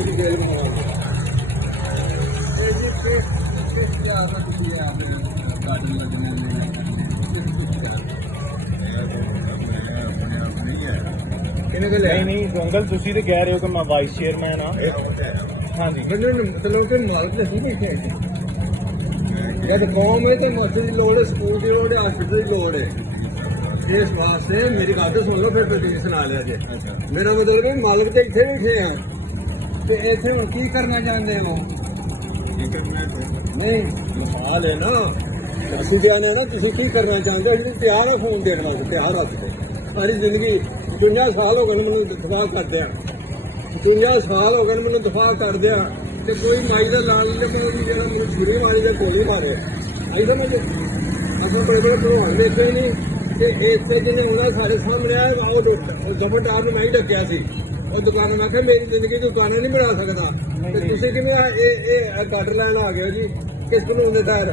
ਅਸੀਂ ਜੇਲ੍ਹ ਬਣਾਵਾਂਗੇ। ਇਹ ਜੀ ਕਿਸ ਤਰ੍ਹਾਂ ਦਾ ਤੁਸੀਂ ਆਪ ਕਾਰਨ ਲੱਗਣਾ ਨਹੀਂ ਕਿਹਨੇ ਗੱਲ ਹੈ? ਨਹੀਂ ਅੰਕਲ ਤੁਸੀਂ ਤੇ ਕਹਿ ਰਹੇ ਹੋ ਕਿ ਮੈਂ ਵਾਈਸ ਚੇਅਰਮੈਨ ਆ। ਹਾਂਜੀ ਮੈਨੂੰ ਮਤਲਬ ਕਿ ਮਾਲਕ ਨਹੀਂ ਬੈਠੇ ਜਦ ਕੌਮ ਹੈ ਤੇ ਮਸਜਿਦ ਦੀ ਲੋੜ ਹੈ, ਸਕੂਲ ਦੀ ਲੋੜ ਹੈ, ਹਸਪੀਟਲ ਦੀ ਲੋੜ ਹੈ। ਇਸ ਵਾਸਤੇ ਮੇਰੀ ਗੱਲ ਤਾਂ ਸੁਣ ਲਓ, ਫਿਰ ਤੁਸੀਂ ਸੁਣਾ ਲਿਆ ਜੇ। ਮੇਰਾ ਮਤਲਬ ਹੈ ਮਾਲਕ ਤੇ ਇੱਥੇ ਬੈਠੇ ਆ ਤੇ ਇੱਥੇ ਹੁਣ ਕੀ ਕਰਨਾ ਚਾਹੁੰਦੇ ਹੋ? ਨਹੀਂ ਹਾਲ ਹੈ ਨਾ, ਅਸੀਂ ਜਾਣਾ ਨਾ ਤੁਸੀਂ ਕੀ ਕਰਨਾ ਚਾਹੁੰਦੇ ਹੋ? ਅਸੀਂ ਤਿਆਰ ਆ ਫੋਨ ਦੇਖਣਾ, ਤਿਆਰ ਆ ਸਾਰੀ ਜ਼ਿੰਦਗੀ 50 ਸਾਲ ਹੋ ਗਏ ਮੈਨੂੰ ਦਫਾ ਕਰਦਿਆਂ, 50 ਸਾਲ ਹੋ ਗਏ ਮੈਨੂੰ ਦਫਾ ਕਰਦਿਆਂ ਤੇ ਕੋਈ ਨਾਈ ਦਾ ਨਾਂ ਨਹੀਂ ਲਿਆ ਜਿਹੜਾ ਮੈਨੂੰ ਛੁਰੀ ਮਾਰੀ ਜਾਂ ਗੋਲੀ ਮਾਰੇ। ਆਈਦਾ ਮੈਂ ਆਪਾਂ ਕੋਈ ਭਲਵਾਨ ਦੇਖੇ ਹੀ ਨਹੀਂ ਤੇ ਇੱਥੇ ਜਿਹਨੇ ਹੁੰਦਾ ਸਾਡੇ ਸਾਹਮਣੇ ਆਇਆ ਉਹ ਜਬਰ ਆਪ ਨੇ ਮੈਂ ਹੀ ਡੱਕਿਆ ਸੀ ਉਹ ਦੁਕਾਨ। ਮੈਂ ਕਿਹਾ ਮੇਰੀ ਜ਼ਿੰਦਗੀ ਦੁਕਾਨਾਂ ਨਹੀਂ ਬਣਾ ਸਕਦਾ ਤੇ ਤੁਸੀਂ ਕਿਵੇਂ ਇਹ ਕੱਢ ਲੈਣ ਆ ਗਏ ਹੋ ਜੀ? ਕਿਸ ਕਾਨੂੰਨ ਦੇ ਤਹਿਤ?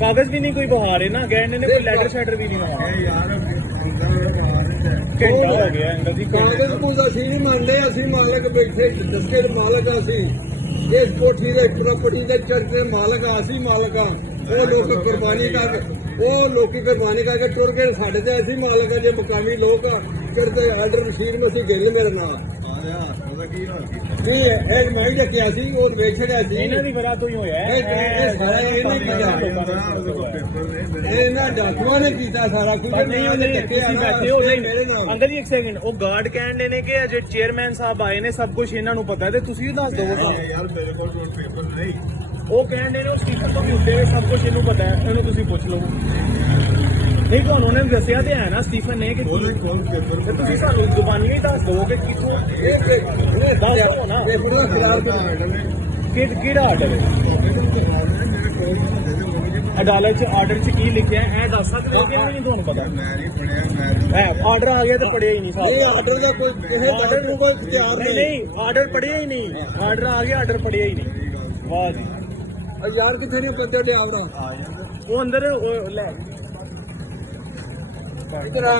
ਕਾਗਜ਼ ਵੀ ਨਹੀਂ ਕੋਈ ਬਹਾਰ ਹੈ ਨਾ, ਗਏ ਨੇ ਕੋਈ ਲੈਟਰ ਸ਼ੈਟਰ ਵੀ ਨਹੀਂ ਆਇਆ। ਘੰਟਾ ਹੋ ਗਿਆ ਅੰਕਲ ਜੀ। ਕਾਗਜ਼ ਪੂਰਾ ਅਸੀਂ ਨਹੀਂ ਮੰਨਦੇ, ਅਸੀਂ ਮਾਲਕ ਬੈਠੇ ਦੱਸਕੇ ਮਾਲਕ ਅਸੀਂ ਇਸ ਕੋਠੀ ਦੇ ਪ੍ਰਾਪਰਟੀ ਦੇ ਚਰਚ ਦੇ ਮਾਲਕ ਆ, ਅਸੀਂ ਮਾਲਕ ਆ। ਉਹ ਲੋਕ ਕੁਰਬਾਨੀ ਕਰਕੇ ਟੁਰ ਗਏ, ਸਾਡੇ ਤੇ ਅਸੀਂ ਮਾਲਕ ਆ। ਜੇ ਮੁਕਾਮੀ ਲੋਕ ਆ ਕਰਦੇ ਆਰਡਰ ਰਸ਼ੀਦ ਮਸੀਹ ਗਿੱਲ ਮੇਰੇ ਨਾਲ ਨਹੀਂ ਇਹ ਮੈਂ ਹੀ ਰੱਖਿਆ ਸੀ, ਉਹ ਵੇਚ ਛੜਿਆ ਸੀ। ਇਹਨਾਂ ਦੀ ਵਜ੍ਹਾ ਤੋਂ ਹੀ ਹੋਇਆ ਇਹਨਾਂ ਡਾਕੂਆਂ ਨੇ ਕੀਤਾ ਸਾਰਾ ਕੁਝ। ਨਹੀਂ ਅੰਕਲ ਜੀ ਇੱਕ ਸੈਕਿੰਡ, ਉਹ ਗਾਰਡ ਕਹਿੰਦੇ ਨੇ ਕਿ ਅਜੇ ਚੇਅਰਮੈਨ ਸਾਹਿਬ ਆਏ ਨੇ, ਸਭ ਕੁਝ ਇਹਨਾਂ ਨੂੰ ਪਤਾ ਹੈ ਤੇ ਤੁਸੀਂ ਵੀ ਦੱਸ ਦਿਓ। ਉਹ ਕਹਿੰਦੇ ਨੇ ਉਹ ਸਟੀਫਨ ਤੋਂ ਵੀ ਉੱਤੇ ਸਭ ਕੁਝ ਇਹਨੂੰ ਪਤਾ ਹੈ, ਇਹਨੂੰ ਤੁਸੀਂ ਪੁੱਛ ਲਓ। ਨਹੀਂ ਤੁਹਾਨੂੰ ਉਹਨੇ ਦੱਸਿਆ ਤੇ ਹੈ ਨਾ ਸਟੀਫਨ ਨੇ ਕਿ ਤੁਸੀਂ ਸਾਨੂੰ ਜ਼ੁਬਾਨੀ ਨਹੀਂ ਦੱਸ ਦਿਓ ਕਿ ਕਿੱਥੋਂ ਦੱਸ ਦਿਓ ਨਾ ਕਿਹੜਾ ਆਰਡਰ ਹੈ? ਅਦਾਲਤ ਚ ਆਰਡਰ ਚ ਕੀ ਲਿਖਿਆ ਹੈ ਦੱਸ ਸਕਦੇ ਹੋ ਕਿ ਨਹੀਂ? ਤੁਹਾਨੂੰ ਪਤਾ ਹੈ ਆਰਡਰ ਆ ਗਿਆ ਤੇ ਪੜਿਆ ਹੀ ਨਹੀਂ ਸਾਹਿਬ। ਆਰਡਰ ਦਾ ਕੋਈ ਨਹੀਂ ਆਰਡਰ ਪੜਿਆ ਹੀ ਨਹੀਂ, ਆਰਡਰ ਆ ਗਿਆ ਆਰਡਰ ਪੜਿਆ ਹੀ ਨਹੀਂ। ਵਾਹ ਜੀ ਯਾਰ ਕਿੱਥੇ ਨਹੀਂ ਬੰਦੇ ਲਿਆਵੜਾ ਉਹ ਅੰਦਰ ਲੈ ਇਧਰ ਆ।